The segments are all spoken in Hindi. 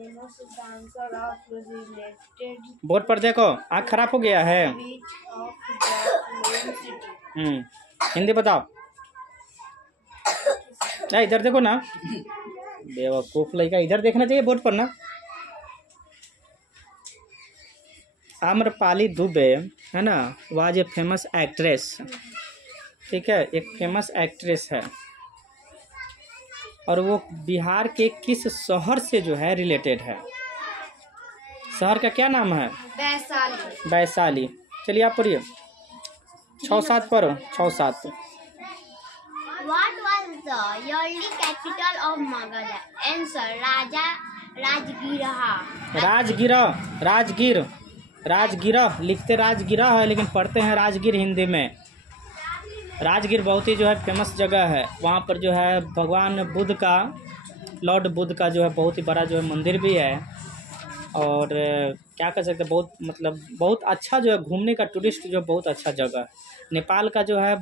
famous dancer of related board पर देखो, आँख खराब हो गया है। which of the following city? Hindi बताओ। इधर देखो ना, बेवकूफ लड़का, इधर देखना चाहिए बोर्ड पर ना। आम्रपाली दुबे है ना, वाज ए फेमस एक्ट्रेस। ठीक है, एक फेमस एक्ट्रेस है और वो बिहार के किस शहर से जो है रिलेटेड है? शहर का क्या नाम है? वैशाली। वैशाली। चलिए आप पढ़िए, 6-7 पढ़ो, 6-7। What was the early capital of Magadha? Answer: राजगीरहा। Rajgir लिखते राजगीरा है, लेकिन पढ़ते हैं राजगीर हिंदी में। राजगीर बहुत ही जो है फेमस जगह है। वहाँ पर जो है भगवान बुद्ध का, लॉर्ड बुद्ध का जो है बहुत ही बड़ा जो है मंदिर भी है। और क्या कह सकते हैं, बहुत मतलब बहुत अच्छा जो है घूमने का, टूरिस्ट जो बहुत अच्छा जगह है। नेपाल का जो है,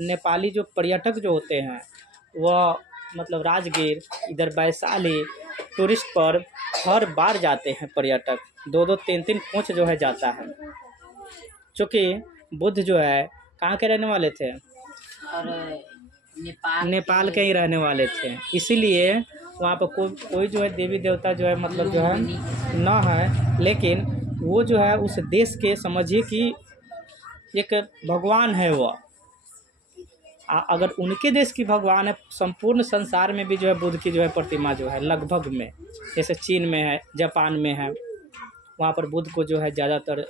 नेपाली जो पर्यटक जो होते हैं वह मतलब राजगीर, इधर वैशाली टूरिस्ट पर हर बार जाते हैं पर्यटक। 2-2, 3-3 कोच जो है जाता है। चूँकि बुद्ध जो है कहाँ के रहने वाले थे? और नेपाल के ही रहने वाले थे, इसीलिए वहाँ पर कोई जो है देवी देवता जो है मतलब जो है न है, लेकिन वो जो है उस देश के समझिए कि एक भगवान है वो। अगर उनके देश की भगवान है, संपूर्ण संसार में भी जो है बुद्ध की जो है प्रतिमा जो है लगभग में, जैसे चीन में है, जापान में है, वहाँ पर बुद्ध को जो है ज़्यादातर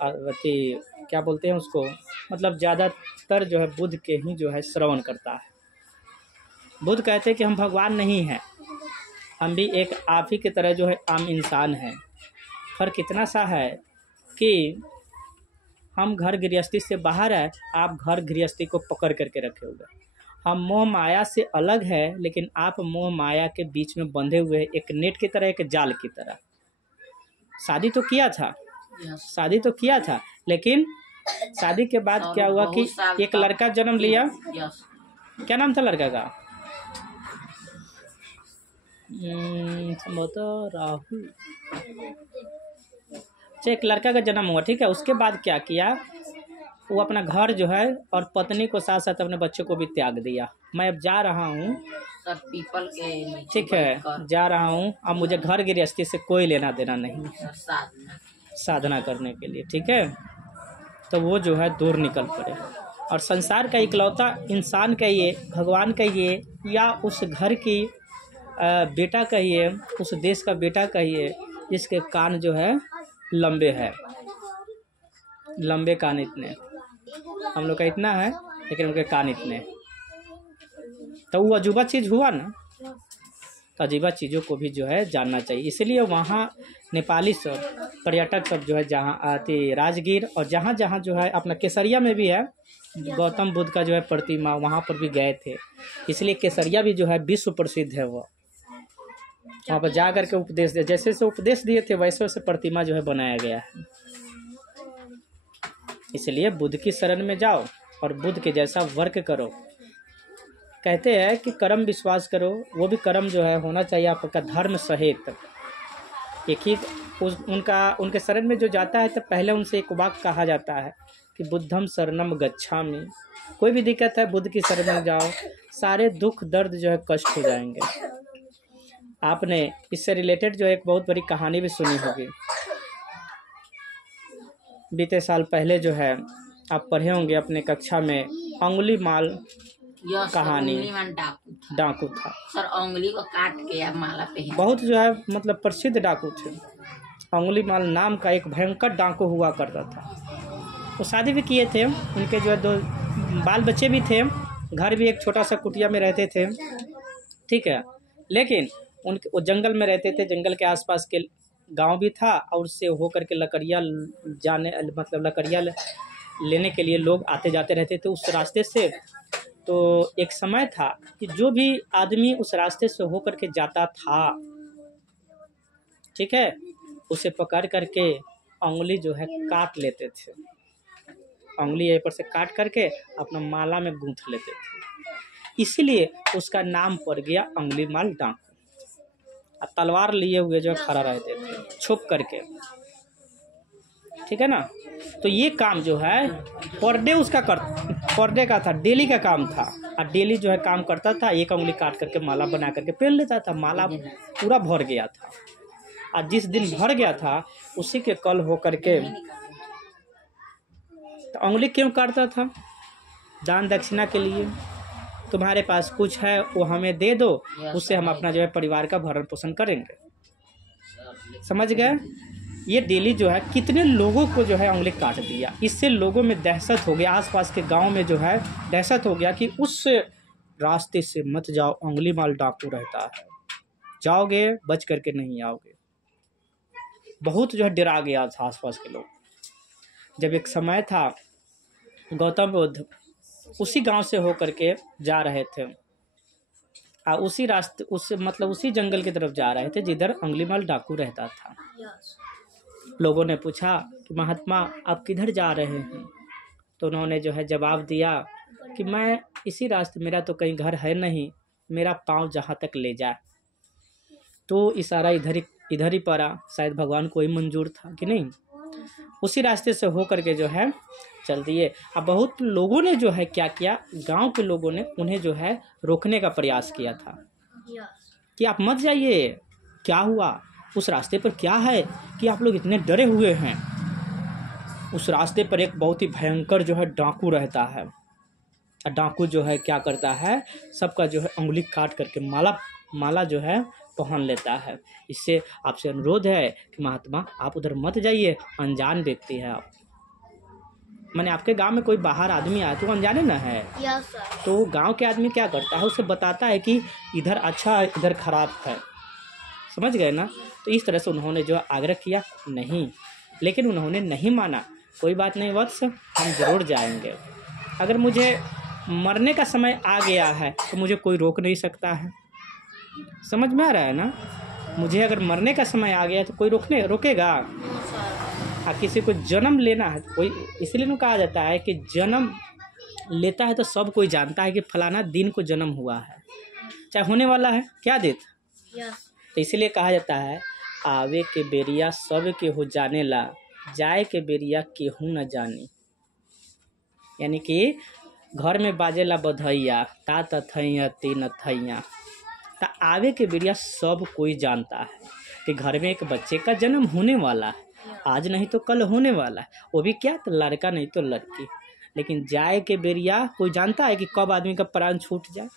क्या बोलते हैं उसको, मतलब ज़्यादातर जो है बुद्ध के ही जो है श्रवण करता है। बुद्ध कहते हैं कि हम भगवान नहीं हैं, हम भी एक आप ही की तरह जो है आम इंसान हैं। फर्क इतना सा है कि हम घर गृहस्थी से बाहर है, आप घर गृहस्थी को पकड़ करके रखे हुए। हम मोह माया से अलग है, लेकिन आप मोह माया के बीच में बंधे हुए, एक नेट की तरह, एक जाल की तरह। शादी तो किया था, लेकिन शादी के बाद क्या हुआ कि एक लड़का जन्म लिया। क्या नाम था लड़का का? संभवतः राहुल। एक लड़का का जन्म हुआ, ठीक है। उसके बाद क्या किया, वो अपना घर जो है और पत्नी को साथ साथ अपने बच्चे को भी त्याग दिया। मैं अब जा रहा हूँ, सब पीपल के, ठीक है, जा रहा हूँ, अब मुझे घर गृहस्थी से कोई लेना देना नहीं है, साधना करने के लिए, ठीक है। तो वो जो है दूर निकल पड़े और संसार का इकलौता इंसान कहिए, भगवान कहिए, या उस घर की बेटा कहिए, उस देश का बेटा कहिए, जिसके कान जो है लंबे है, लंबे कान इतने, हम लोग का इतना है लेकिन उनके कान इतने। तो वो अजूबा चीज़ हुआ ना, तो अजूबा चीज़ों को भी जो है जानना चाहिए। इसलिए वहाँ नेपाली सब पर्यटक सब जो है जहाँ आते, राजगीर और जहाँ जहाँ जो है अपना केसरिया में भी है गौतम बुद्ध का जो है प्रतिमा, वहाँ पर भी गए थे। इसलिए केसरिया भी जो है विश्व प्रसिद्ध है। वो वहाँ पर जा कर के उपदेश दिए, जैसे जैसे उपदेश दिए थे वैसे वैसे प्रतिमा जो है बनाया गया है। इसलिए बुद्ध की शरण में जाओ और बुद्ध के जैसा वर्क करो। कहते हैं कि कर्म विश्वास करो, वो भी कर्म जो है होना चाहिए आपका धर्म सहित। एक ही उनके शरण में जो जाता है तो पहले उनसे एक वाक्य कहा जाता है कि बुद्धम शरणम गच्छामि। कोई भी दिक्कत है बुद्ध की शरण में जाओ, सारे दुख दर्द जो है कष्ट हो जाएंगे। आपने इससे रिलेटेड जो एक बहुत बड़ी कहानी भी सुनी होगी। बीते साल पहले जो है आप पढ़े होंगे अपने कक्षा में, अंगुली माल कहानी। डाकू था सर, उंगली को काट के या माला पे बहुत जो है मतलब प्रसिद्ध डाकू थे। अंगुली माल नाम का एक भयंकर डाकू हुआ करता था। वो शादी भी किए थे, उनके जो है 2 बाल बच्चे भी थे, घर भी एक छोटा सा कुटिया में रहते थे, ठीक है। लेकिन उनके वो जंगल में रहते थे, जंगल के आसपास के गांव भी था और उससे होकर के लकड़ियाँ मतलब लकड़ियाँ लेने के लिए लोग आते जाते रहते थे उस रास्ते से। तो एक समय था कि जो भी आदमी उस रास्ते से होकर के जाता था, ठीक है, उसे पकड़ करके उंगली जो है काट लेते थे। उंगली यहीं पर से काट करके अपना माला में गूंथ लेते थे। इसीलिए उसका नाम पड़ गया अंगुली माल डाकू। तलवार लिए हुए जो है खड़ा रहते थे छुप करके, ठीक है ना। तो ये काम जो है पर डे का था, डेली का काम था। और डेली जो है काम करता था, एक उंगली काट करके माला बना करके पहन लेता था। माला पूरा भर गया था, और जिस दिन भर गया था उसी के कल हो करके तो उंगली क्यों काटता था? दान दक्षिणा के लिए। तुम्हारे पास कुछ है वो हमें दे दो, उससे हम अपना जो है परिवार का भरण पोषण करेंगे। समझ गए? ये डेली जो है कितने लोगों को जो है उंगली काट दिया। इससे लोगों में दहशत हो गया, आसपास के गांव में जो है दहशत हो गया कि उस रास्ते से मत जाओ, उंगली माल डाकू रहता है, जाओगे बच करके नहीं आओगे। बहुत जो है डरा गया था आसपास के लोग। जब एक समय था, गौतम बुद्ध उसी गांव से होकर के जा रहे थे, और उसी रास्ते उसी जंगल की तरफ जा रहे थे जिधर उंगलीमाल डाकू रहता था। लोगों ने पूछा कि महात्मा आप किधर जा रहे हैं? तो उन्होंने जो है जवाब दिया कि मैं इसी रास्ते, मेरा तो कहीं घर है नहीं, मेरा पाँव जहाँ तक ले जाए। तो इशारा इधर ही पड़ा, शायद भगवान को ही मंजूर था कि नहीं। उसी रास्ते से हो करके जो है चल दिए। अब बहुत लोगों ने जो है क्या किया, गांव के लोगों ने उन्हें जो है रोकने का प्रयास किया था कि आप मत जाइए, क्या हुआ, उस रास्ते पर क्या है कि आप लोग इतने डरे हुए हैं। उस रास्ते पर एक बहुत ही भयंकर जो है डाकू रहता है। डाकू जो है क्या करता है, सबका जो है उंगली काट करके माला जो है पहन लेता है। इससे आपसे अनुरोध है कि महात्मा आप उधर मत जाइए, अनजान व्यक्ति है आप। मैंने आपके गांव में कोई बाहर आदमी आया तो अनजाने ना है। Yes sir. तो गांव के आदमी क्या करता है, उसे बताता है कि इधर अच्छा है इधर खराब है। समझ गए ना। तो इस तरह से उन्होंने जो आग्रह किया नहीं, लेकिन उन्होंने नहीं माना। कोई बात नहीं वत्स, हम जरूर जाएंगे। अगर मुझे मरने का समय आ गया है तो मुझे कोई रोक नहीं सकता है। समझ में आ रहा है ना। मुझे अगर मरने का समय आ गया तो कोई रोकेगा? हाँ, किसी को जन्म लेना है कोई, इसलिए ना कहा जाता है कि जन्म लेता है तो सब कोई जानता है कि फलाना दिन को जन्म हुआ है, चाहे होने वाला है क्या देत। तो इसलिए कहा जाता है आवे के बेरिया सब के हो जाने ला, जाए के बेरिया केहू न जानी। यानी कि घर में बाजेला बधैया, ता तथैया तीन थैया। तो आवे के बेरिया सब कोई जानता है कि घर में एक बच्चे का जन्म होने वाला है, आज नहीं तो कल होने वाला है। वो भी क्या, तो लड़का नहीं तो लड़की। लेकिन जाए के बेरिया कोई जानता है कि कब आदमी का प्राण छूट जाए?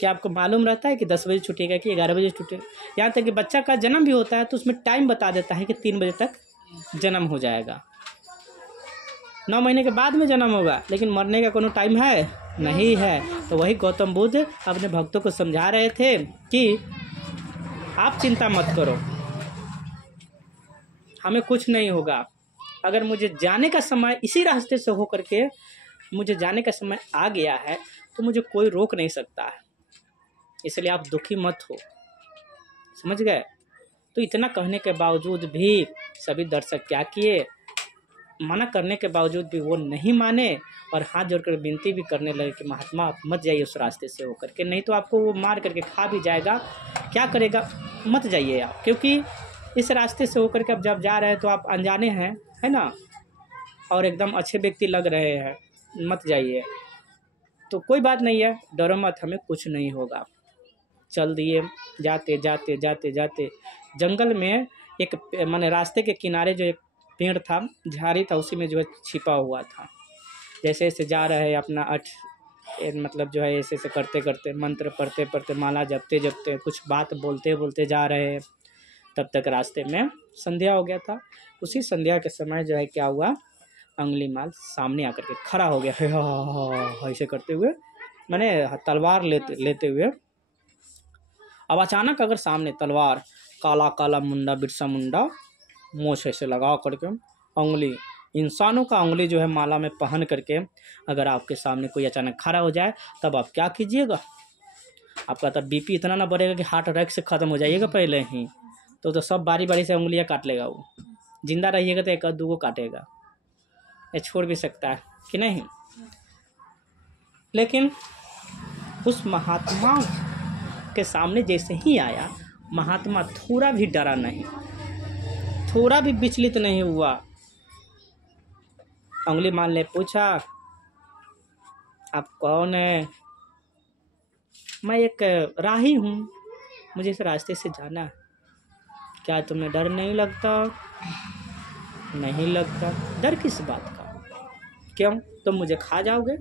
क्या आपको मालूम रहता है कि 10 बजे छूटेगा कि 11 बजे छूटेगा? यहाँ तक कि बच्चा का जन्म भी होता है तो उसमें टाइम बता देता है कि 3 बजे तक जन्म हो जाएगा, 9 महीने के बाद में जन्म होगा। लेकिन मरने का कोनो टाइम है? नहीं है। तो वही गौतम बुद्ध अपने भक्तों को समझा रहे थे कि आप चिंता मत करो, हमें कुछ नहीं होगा। अगर मुझे जाने का समय इसी रास्ते से हो करके मुझे जाने का समय आ गया है तो मुझे कोई रोक नहीं सकता है। इसलिए आप दुखी मत हो। समझ गए। तो इतना कहने के बावजूद भी सभी दर्शक क्या किए, मना करने के बावजूद भी वो नहीं माने और हाथ जोड़कर विनती भी करने लगे कि महात्मा आप मत जाइए उस रास्ते से होकर के, नहीं तो आपको वो मार करके खा भी जाएगा, क्या करेगा, मत जाइए आप। क्योंकि इस रास्ते से होकर के अब जब जा रहे हैं तो आप अनजाने हैं, है ना, और एकदम अच्छे व्यक्ति लग रहे हैं, मत जाइए। तो कोई बात नहीं है, डरो मत, हमें कुछ नहीं होगा। चल दिए। जाते जाते जाते जाते जंगल में एक माने रास्ते के किनारे जो एक पेड़ था, झाड़ी था, उसी में जो है छिपा हुआ था। जैसे जैसे जा रहे हैं अपना मतलब जो है ऐसे ऐसे करते करते, मंत्र पढ़ते पढ़ते, माला जपते जपते, कुछ बात बोलते बोलते जा रहे हैं। तब तक रास्ते में संध्या हो गया था। उसी संध्या के समय जो है क्या हुआ, उंगलीमाल सामने आकर के खड़ा हो गया ऐसे करते हुए, मैंने तलवार लेते हुए। अब अचानक अगर सामने तलवार, काला काला मुंडा, बिरसा मुंडा, मोछ ऐसे लगा करके, उंगली, इंसानों का उंगली जो है माला में पहन करके अगर आपके सामने कोई अचानक खड़ा हो जाए तब आप क्या कीजिएगा? आपका तब बीपी इतना ना बढ़ेगा कि हार्ट अटैक से ख़त्म हो जाइएगा पहले ही। तो सब बारी बारी से उंगलियां काट लेगा वो। जिंदा रहिएगा तो एक दो को काटेगा, या छोड़ भी सकता है कि नहीं। लेकिन उस महात्मा के सामने जैसे ही आया, महात्मा थोड़ा भी डरा नहीं, थोड़ा भी विचलित नहीं हुआ। अंगुलीमाल ने पूछा, आप कौन है? मैं एक राही हूँ, मुझे इस रास्ते से जाना है। क्या तुम्हें डर नहीं लगता? नहीं लगता। डर किस बात का? क्यों, तुम मुझे खा जाओगे?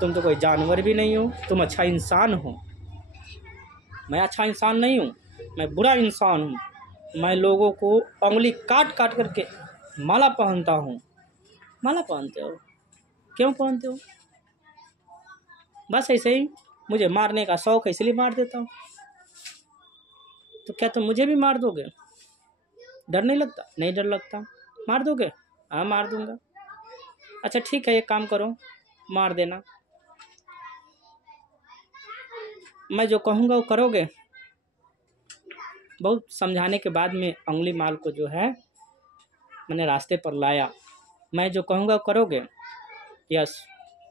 तुम तो कोई जानवर भी नहीं हो, तुम अच्छा इंसान हो। मैं अच्छा इंसान नहीं हूँ, मैं बुरा इंसान हूँ। मैं लोगों को उंगली काट काट करके माला पहनता हूँ। माला पहनते हो? क्यों पहनते हो? बस ऐसे ही, मुझे मारने का शौक है इसलिए मार देता हूँ। तो क्या तुम मुझे भी मार दोगे? डर नहीं लगता? नहीं डर लगता। मार दोगे? हाँ मार दूंगा। अच्छा ठीक है, एक काम करो, मार देना। मैं जो कहूँगा वो करोगे? बहुत समझाने के बाद में अंगुलीमाल को जो है मैंने रास्ते पर लाया। मैं जो कहूँगा वो करोगे? यस।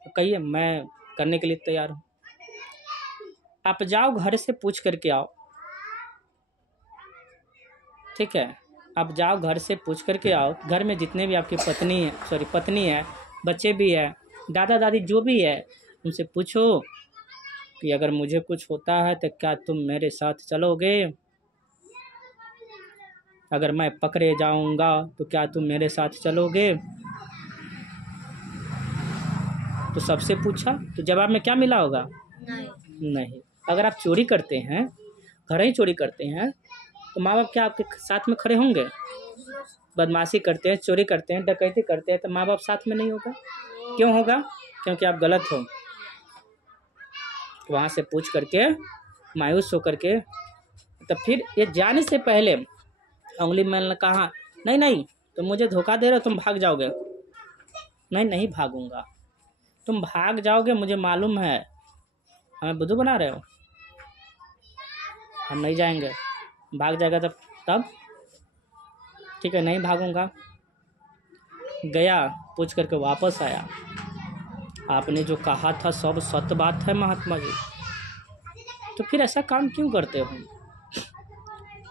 कहिए, मैं करने के लिए तैयार हूँ। आप जाओ, घर से पूछ करके आओ। ठीक है, आप जाओ, घर से पूछ करके आओ। घर में जितने भी आपकी पत्नी है, बच्चे भी है, दादा दादी जो भी है, उनसे पूछो कि अगर मुझे कुछ होता है तो क्या तुम मेरे साथ चलोगे? अगर मैं पकड़े जाऊंगा तो क्या तुम मेरे साथ चलोगे? तो सबसे पूछा, तो जवाब में क्या मिला होगा? नहीं। अगर आप चोरी करते हैं, घर ही चोरी करते हैं, तो माँ बाप क्या आपके साथ में खड़े होंगे? बदमाशी करते हैं, चोरी करते हैं, डकैती करते हैं, तो माँ बाप साथ में नहीं होगा। क्यों होगा? क्योंकि आप गलत हो। वहाँ से पूछ करके मायूस होकर के, तो फिर ये जाने से पहले अंगुलीमाल ने कहा, नहीं नहीं, तुम मुझे धोखा दे रहे हो, तुम भाग जाओगे। नहीं नहीं भागूंगा। तुम भाग जाओगे, मुझे मालूम है। हमें बुद्धू बना रहे हो? हम नहीं जाएंगे। भाग जाएगा तब ठीक है, नहीं भागूंगा। गया, पूछ करके वापस आया। आपने जो कहा था सब सत्य बात है महात्मा जी, तो फिर ऐसा काम क्यों करते हो?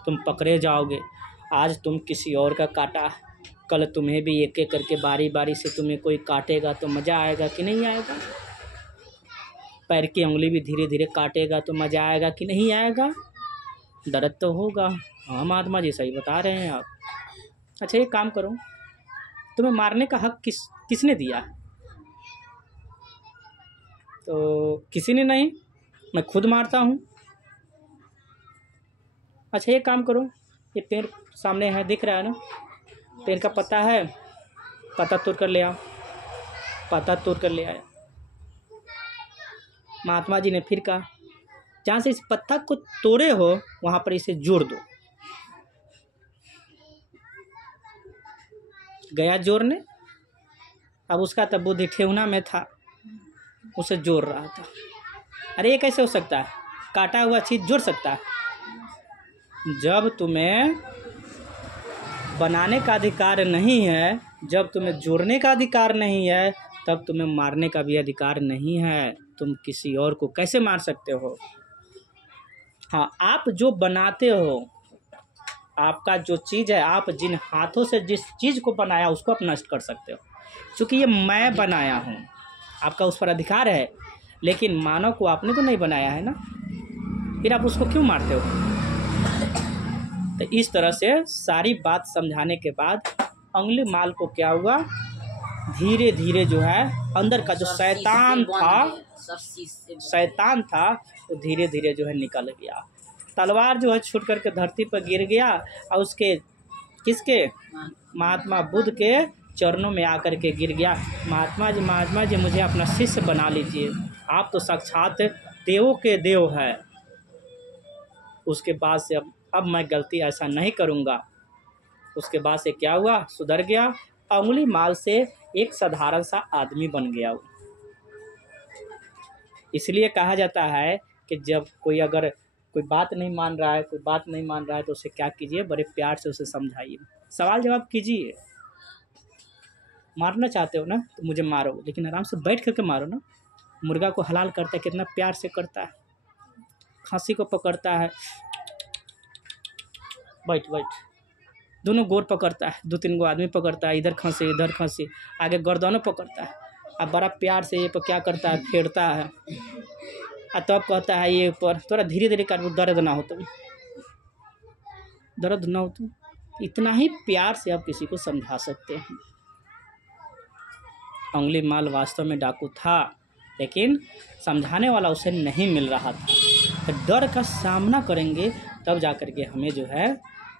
तुम पकड़े जाओगे। आज तुम किसी और का काटा, कल तुम्हें भी एक एक करके बारी बारी से तुम्हें कोई काटेगा, तो मज़ा आएगा कि नहीं आएगा? पैर की उंगली भी धीरे धीरे काटेगा तो मज़ा आएगा कि नहीं आएगा? दर्द तो होगा। हाँ महात्मा जी, सही बता रहे हैं आप। अच्छा एक काम करो, तुम्हें मारने का हक किसने दिया? तो किसी ने नहीं, मैं खुद मारता हूँ। अच्छा एक काम करो, ये पेड़ सामने है, दिख रहा है ना? पेड़ का पत्ता है, पत्ता तोड़ कर ले आओ। पत्ता तोड़ कर ले आया। महात्मा जी ने फिर कहा, जहाँ से इस पत्ता को तोड़े हो वहाँ पर इसे जोड़ दो। गया जोड़ने। अब उसका तब बुद्धि ठेहुना में था, उसे जोड़ रहा था। अरे ये कैसे हो सकता है? काटा हुआ चीज़ जोड़ सकता है? जब तुम्हें बनाने का अधिकार नहीं है, जब तुम्हें जोड़ने का अधिकार नहीं है, तब तुम्हें मारने का भी अधिकार नहीं है। तुम किसी और को कैसे मार सकते हो? हाँ, आप जो बनाते हो, आपका जो चीज़ है, आप जिन हाथों से जिस चीज़ को बनाया उसको आप नष्ट कर सकते हो। क्योंकि ये मैं बनाया हूँ, आपका उस पर अधिकार है, लेकिन मानव को आपने तो नहीं बनाया है ना, फिर आप उसको क्यों मारते हो? तो इस तरह से सारी बात समझाने के बाद अंगुलीमाल को क्या हुआ, धीरे धीरे जो है अंदर का जो शैतान था वो धीरे धीरे जो है निकल गया। तलवार जो है छूट करके धरती पर गिर गया और उसके किसके, महात्मा बुद्ध के चरणों में आकर के गिर गया। महात्मा जी मुझे अपना शिष्य बना लीजिए, आप तो साक्षात देवों के देव है। उसके बाद से अब मैं गलती ऐसा नहीं करूँगा। उसके बाद से क्या हुआ, सुधर गया। अंगुलीमाल से एक साधारण सा आदमी बन गया वो। इसलिए कहा जाता है कि जब कोई बात नहीं मान रहा है, तो उसे क्या कीजिए, बड़े प्यार से उसे समझाइए, सवाल जवाब कीजिए। मारना चाहते हो ना तो मुझे मारो, लेकिन आराम से बैठ करके मारो ना। मुर्गा को हलाल करता है, कितना प्यार से करता है, खांसी को पकड़ता है, बैठ बैठ। दोनों गोर पकड़ता है, 2-3 गो आदमी पकड़ता है, इधर खंसे इधर खंसे, आगे गर्दनों पकड़ता है। अब बड़ा प्यार से ये पर क्या करता है, फेरता है, और तब कहता है ये पर थोड़ा धीरे धीरे कर, दर्द ना हो तुम, दर्द ना हो तुम। इतना ही प्यार से आप किसी को समझा सकते हैं। अंगुलीमाल वास्तव में डाकू था, लेकिन समझाने वाला उसे नहीं मिल रहा था। तो डर का सामना करेंगे तब जा कर के हमें जो है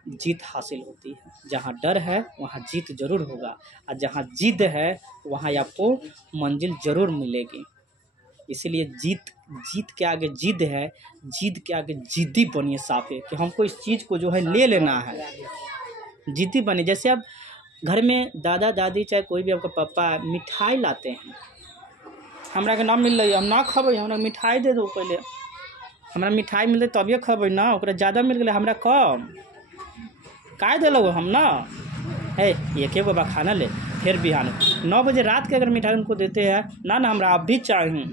जीत हासिल होती है। जहाँ डर है वहाँ जीत जरूर होगा, और जहाँ जिद है वहाँ आपको मंजिल जरूर मिलेगी। इसीलिए जीत के आगे जिद है, जिद के आगे जिद्दी बनिए साफे, कि हमको इस चीज़ को जो है ले लेना है, जिद्दी बने। जैसे आप घर में दादा दादी चाहे कोई भी आपका पापा मिठाई लाते हैं, हमरा के नाम मिल रही, हम ना खबै, हमरा मिठाई दे दो पहले, हमरा मिठाई मिले तभिए खबै ना, ओकरा ज़्यादा मिल गए हमरा कम काय दिलो हम ना है। एक गो बा खाना ले, फिर बिहान 9 बजे रात के अगर मिठाई उनको देते हैं ना ना हमरा अब भी चाहिए,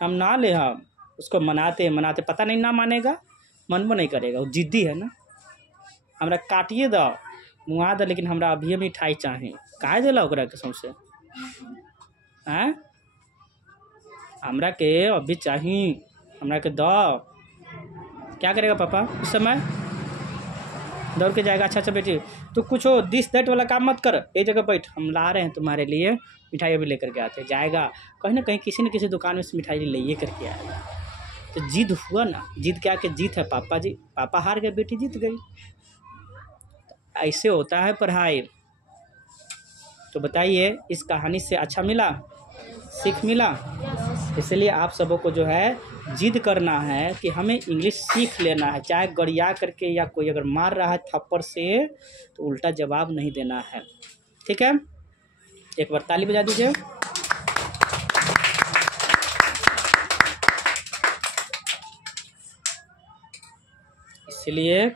हम ना ले, हम उसको मनाते पता नहीं ना मानेगा, मन नहीं करेगा, वो जिद्दी है ना। हमरा काटिए दो मुआ दो, लेकिन हमरा अभी मिठाई चाहिए, काय दिला ओकरा कसम से हैं, हमरा के अभी चाहिए, हमरा के दो। क्या करेगा पापा उस समय, दौड़ के जाएगा, अच्छा बेटी तू कुछ दिस दैट वाला काम मत कर, एक जगह बैठ, हम ला रहे हैं तुम्हारे लिए मिठाई अभी लेकर के आते। जाएगा कहीं ना कहीं किसी न किसी दुकान में से मिठाई ले करके आएगा। तो जिद हुआ ना, जिद क्या के जीत है पापा जी, पापा हार गए, बेटी जीत गई। ऐसे होता है पढ़ाई। तो बताइए इस कहानी से अच्छा मिला, सीख मिला। इसलिए आप सबों को जो है जिद करना है कि हमें इंग्लिश सीख लेना है, चाहे गरिया करके या कोई अगर मार रहा है थप्पड़ से तो उल्टा जवाब नहीं देना है। ठीक है, एक बार ताली बजा दीजिए। इसलिए